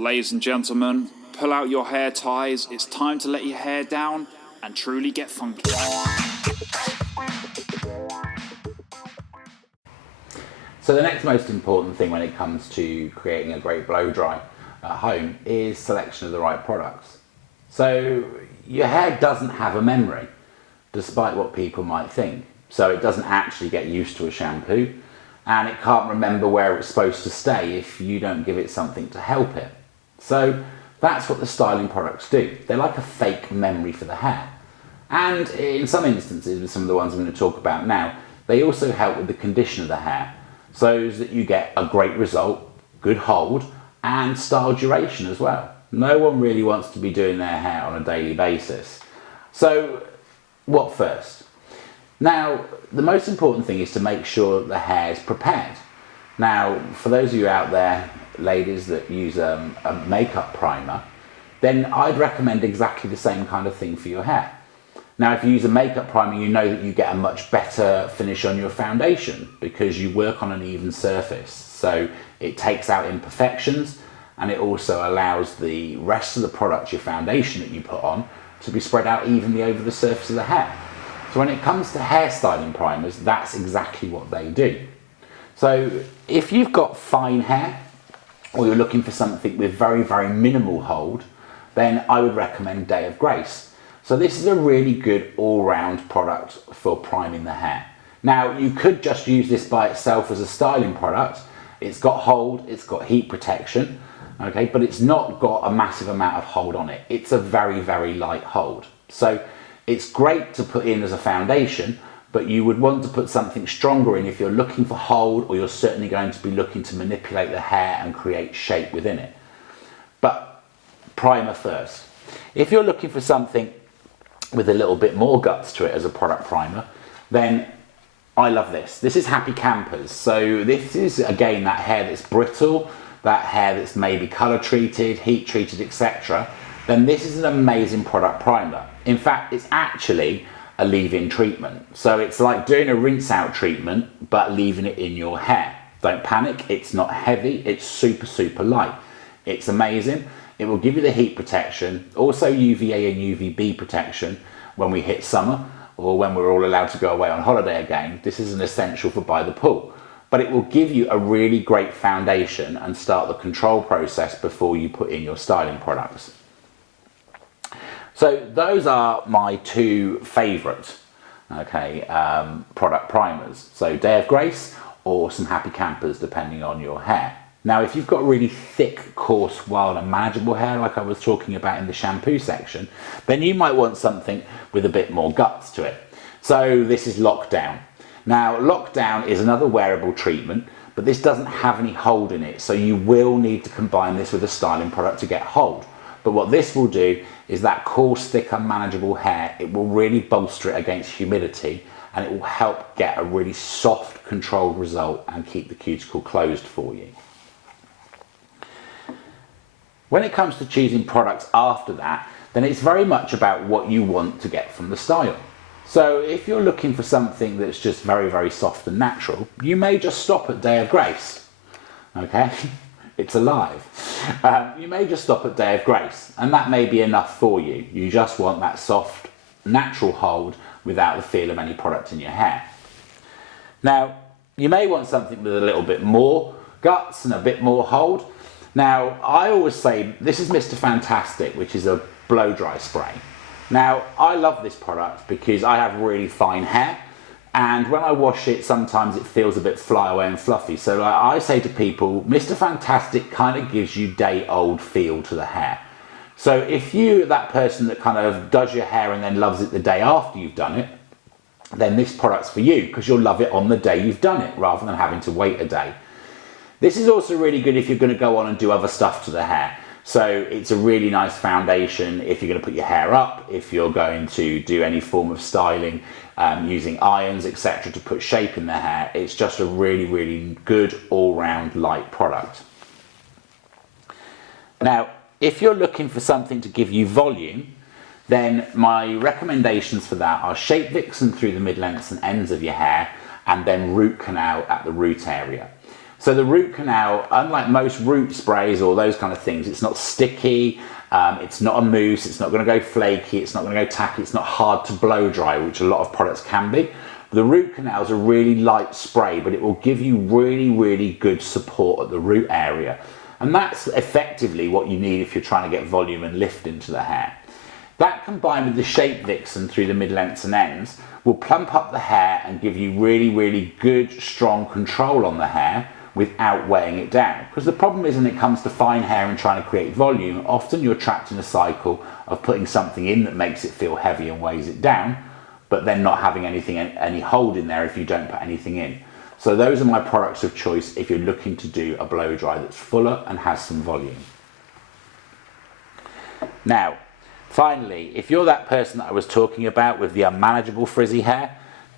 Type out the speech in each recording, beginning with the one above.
Ladies and gentlemen, pull out your hair ties. It's time to let your hair down and truly get funky. So the next most important thing when it comes to creating a great blow dry at home is selection of the right products. So your hair doesn't have a memory, despite what people might think. So it doesn't actually get used to a shampoo, and it can't remember where it's supposed to stay if you don't give it something to help it. So that's what the styling products do. They're like a fake memory for the hair. And in some instances, with some of the ones I'm going to talk about now, they also help with the condition of the hair, so that you get a great result, good hold, and style duration as well. No one really wants to be doing their hair on a daily basis. So what first? Now, the most important thing is to make sure that the hair is prepared. Now, for those of you out there, ladies, that use a makeup primer, then I'd recommend exactly the same kind of thing for your hair. Now, if you use a makeup primer, you know that you get a much better finish on your foundation because you work on an even surface. So it takes out imperfections, and it also allows the rest of the product, your foundation that you put on, to be spread out evenly over the surface of the hair. So when it comes to hairstyling primers, that's exactly what they do. So if you've got fine hair, or you're looking for something with very, very minimal hold, then I would recommend Day of Grace. So this is a really good all-round product for priming the hair. Now, you could just use this by itself as a styling product. It's got hold, it's got heat protection, okay, but it's not got a massive amount of hold on it. It's a very, very light hold. So it's great to put in as a foundation, but you would want to put something stronger in if you're looking for hold, or you're certainly going to be looking to manipulate the hair and create shape within it. But primer first. If you're looking for something with a little bit more guts to it as a product primer, then I love this. This is Happy Campers. So this is, again, that hair that's brittle, that hair that's maybe color treated, heat treated, etc. Then this is an amazing product primer. In fact, it's actually a leave-in treatment. So it's like doing a rinse out treatment, but leaving it in your hair. Don't panic, it's not heavy, it's super, super light. It's amazing. It will give you the heat protection, also UVA and UVB protection when we hit summer, or when we're all allowed to go away on holiday again. This is an essential for by the pool. But it will give you a really great foundation and start the control process before you put in your styling products. So those are my two favourite product primers. So Day of Grace or some Happy Campers, depending on your hair. Now, if you've got really thick, coarse, wild and manageable hair, like I was talking about in the shampoo section, then you might want something with a bit more guts to it. So this is Lockdown. Now, Lockdown is another wearable treatment, but this doesn't have any hold in it. So you will need to combine this with a styling product to get hold. But what this will do is that coarse, thick, unmanageable hair, it will really bolster it against humidity, and it will help get a really soft, controlled result and keep the cuticle closed for you. When it comes to choosing products after that, then it's very much about what you want to get from the style. So if you're looking for something that's just very, very soft and natural, you may just stop at Day of Grace, okay? It's alive. You may just stop at Day of Grace, and that may be enough for you. You just want that soft, natural hold without the feel of any product in your hair. Now, you may want something with a little bit more guts and a bit more hold. Now, I always say this is Mr. Fantastic, which is a blow dry spray. Now, I love this product because I have really fine hair, and when I wash it, sometimes it feels a bit flyaway and fluffy. So I say to people, Mr. Fantastic kind of gives you day-old feel to the hair. So if you're that person that kind of does your hair and then loves it the day after you've done it, then this product's for you, because you'll love it on the day you've done it rather than having to wait a day. This is also really good if you're going to go on and do other stuff to the hair. So it's a really nice foundation if you're going to put your hair up, if you're going to do any form of styling, using irons, etc. to put shape in the hair. It's just a really, really good all-round light product. Now, if you're looking for something to give you volume, then my recommendations for that are Shape Vixen through the mid-lengths and ends of your hair, and then root canal at the root area. So the root canal, unlike most root sprays or those kind of things, it's not sticky, it's not a mousse, it's not going to go flaky, it's not going to go tacky, it's not hard to blow dry, which a lot of products can be. The root canal is a really light spray, but it will give you really, really good support at the root area. And that's effectively what you need if you're trying to get volume and lift into the hair. That combined with the Shape Vixen through the mid-lengths and ends will plump up the hair and give you really, really good, strong control on the hair without weighing it down. Because the problem is when it comes to fine hair and trying to create volume, often you're trapped in a cycle of putting something in that makes it feel heavy and weighs it down, but then not having any hold in there if you don't put anything in. So those are my products of choice if you're looking to do a blow dry that's fuller and has some volume. Now, finally, if you're that person that I was talking about with the unmanageable frizzy hair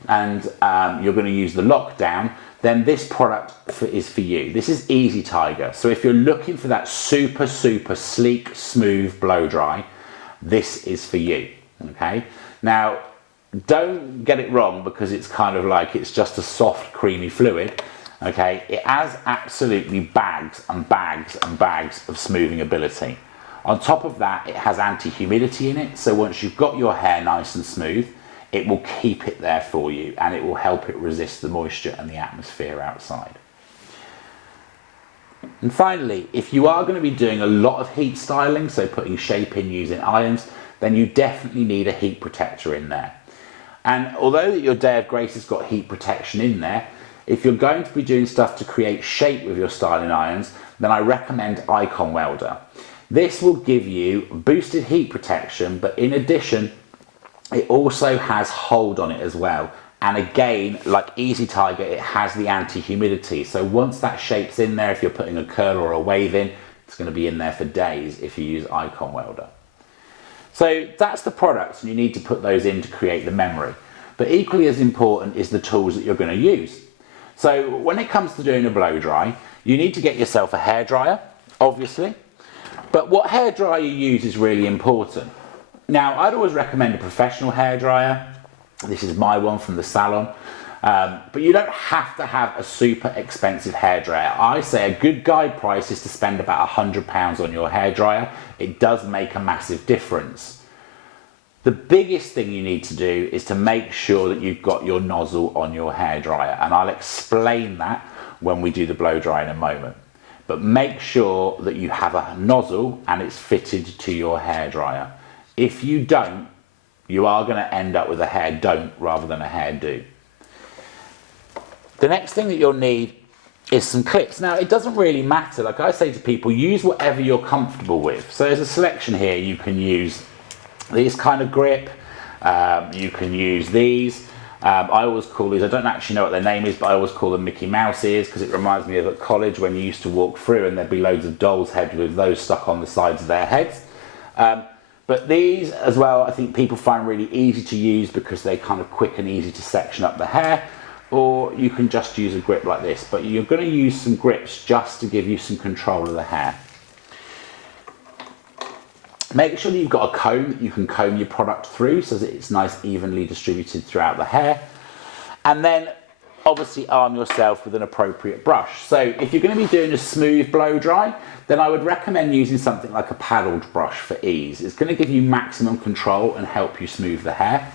and you're going to use the lockdown, then this product is for you. This is Easy Tiger. So if you're looking for that super, super sleek, smooth blow dry, this is for you, okay? Now, don't get it wrong because it's kind of like it's just a soft, creamy fluid, okay? It has absolutely bags and bags and bags of smoothing ability. On top of that, it has anti-humidity in it, so once you've got your hair nice and smooth, it will keep it there for you and it will help it resist the moisture and the atmosphere outside. And finally, if you are going to be doing a lot of heat styling, so putting shape in using irons, then you definitely need a heat protector in there. And although that your Day of Grace has got heat protection in there, if you're going to be doing stuff to create shape with your styling irons, then I recommend Icon Welder. This will give you boosted heat protection, but in addition, it also has hold on it as well. And again, like Easy Tiger, it has the anti-humidity. So once that shape's in there, if you're putting a curl or a wave in, it's going to be in there for days if you use Icon Welder. So that's the products, and you need to put those in to create the memory. But equally as important is the tools that you're going to use. So when it comes to doing a blow dry, you need to get yourself a hairdryer, obviously. But what hairdryer you use is really important. Now, I'd always recommend a professional hairdryer. This is my one from the salon. But you don't have to have a super expensive hairdryer. I say a good guide price is to spend about £100 on your hairdryer. It does make a massive difference. The biggest thing you need to do is to make sure that you've got your nozzle on your hairdryer. And I'll explain that when we do the blow dry in a moment. But make sure that you have a nozzle and it's fitted to your hairdryer. If you don't, you are going to end up with a hair don't rather than a hair do. The next thing that you'll need is some clips. Now, it doesn't really matter. Like I say to people, use whatever you're comfortable with. So there's a selection here. You can use this kind of grip. You can use these. I always call these, I don't actually know what their name is, but I always call them Mickey Mouse ears because it reminds me of at college when you used to walk through and there'd be loads of dolls' heads with those stuck on the sides of their heads. But these as well, I think people find really easy to use because they're kind of quick and easy to section up the hair. Or you can just use a grip like this, but you're going to use some grips just to give you some control of the hair. Make sure that you've got a comb that you can comb your product through so that it's nice evenly distributed throughout the hair. And then obviously arm yourself with an appropriate brush. So if you're going to be doing a smooth blow dry, then I would recommend using something like a paddled brush for ease. It's going to give you maximum control and help you smooth the hair.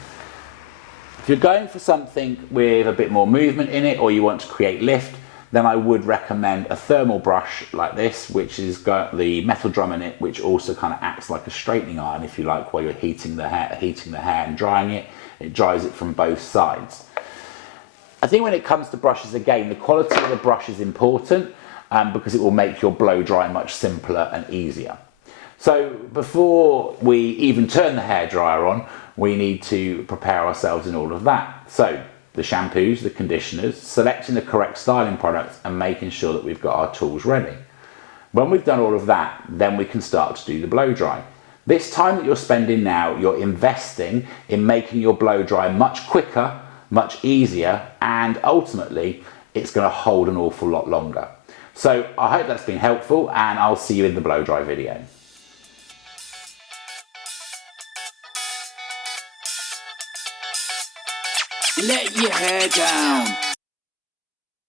If you're going for something with a bit more movement in it or you want to create lift, then I would recommend a thermal brush like this, which has got the metal drum in it, which also kind of acts like a straightening iron, if you like, while you're heating the hair and drying it. It dries it from both sides. I think when it comes to brushes, again, the quality of the brush is important because it will make your blow dry much simpler and easier. So before we even turn the hairdryer on, we need to prepare ourselves in all of that. So the shampoos, the conditioners, selecting the correct styling products and making sure that we've got our tools ready. When we've done all of that, then we can start to do the blow dry. This time that you're spending now, you're investing in making your blow dry much quicker, much easier, and ultimately it's going to hold an awful lot longer. So I hope that's been helpful and I'll see you in the blow dry video. Let your hair down.